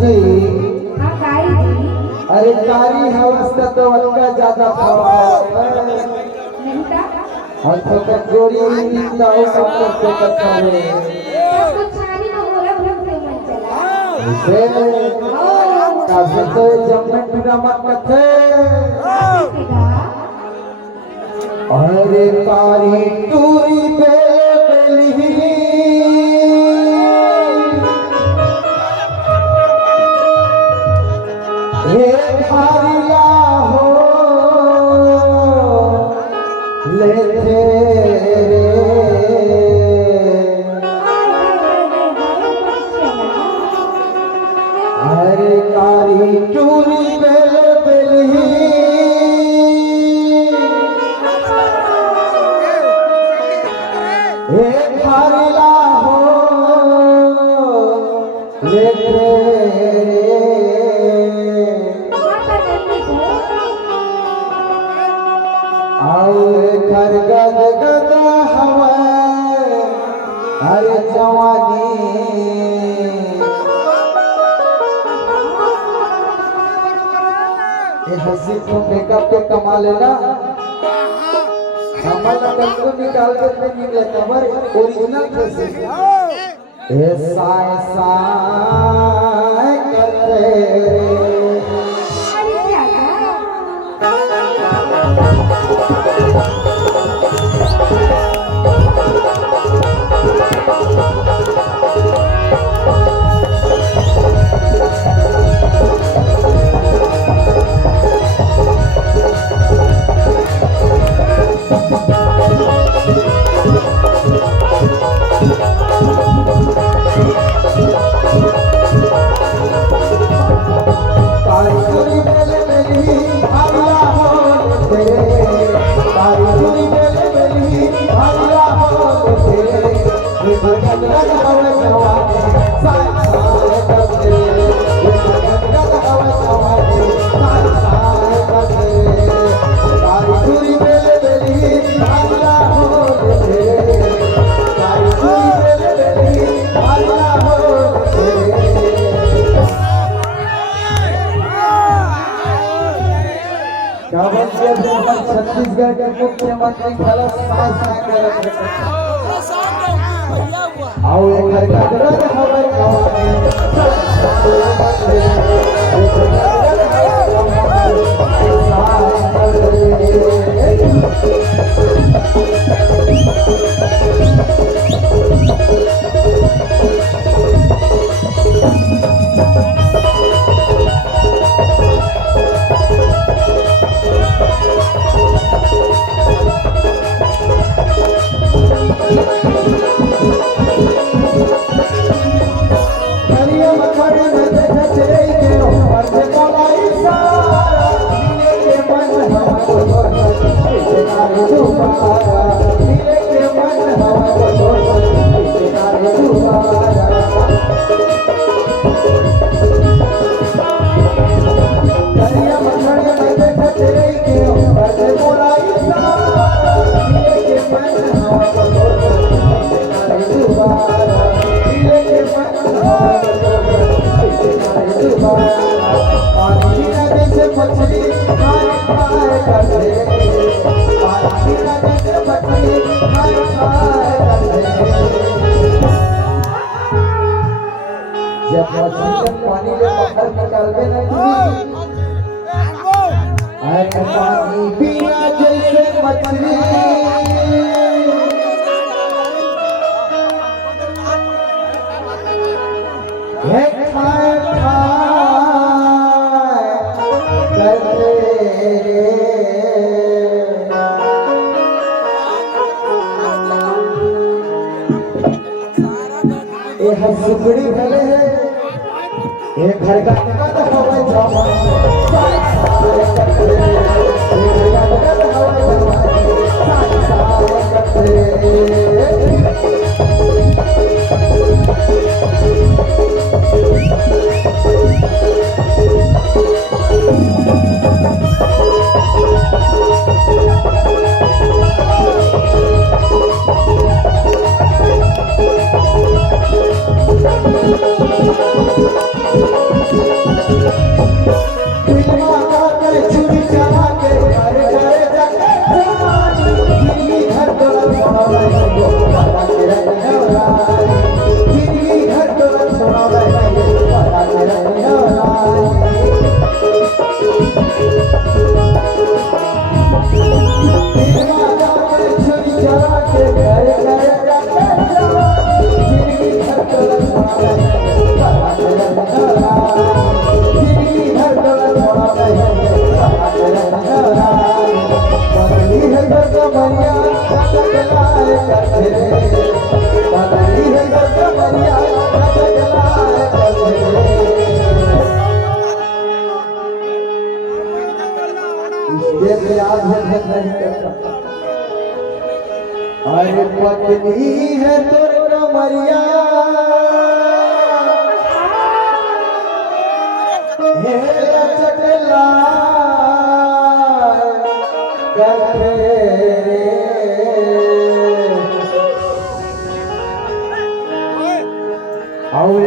जी हाँ कारी जी। अरे कारी हवस तो अलका ज्यादा नहीं था और तो गोरी नींदा हो सब तो कथावे सब कुछ छानी में बोला भूल से मन चला इसे काफी तो जमन ड्रामा कथे अरे कारी टूरी बेली हे खारिया हो लेते अरे कारी टूरी बेली हे खारिया हो लेते घर गद गद हवा हर जवानी ये हंसी को मेकअप पे कमा लेना हमारा को निकाल कर में निकले कमर ओरिजिनल ड्रेस ये साए साए करते छत्तीसगढ़ के मुख्यमंत्री खलस आओ घर का दर्द हमारे जब मछली पानी ले बाहर निकालबे ना अरे पानी बिना जैसे मछली हे खाए करते ये हंसुकड़ी भले है ये घर का हवा जामा तोर कमरिया चकलाए करते पगली है तोर कमरिया चकलाए करते इसके प्यार है नहीं करता अरे पत्नी है तोर कमरिया हे चकला करते और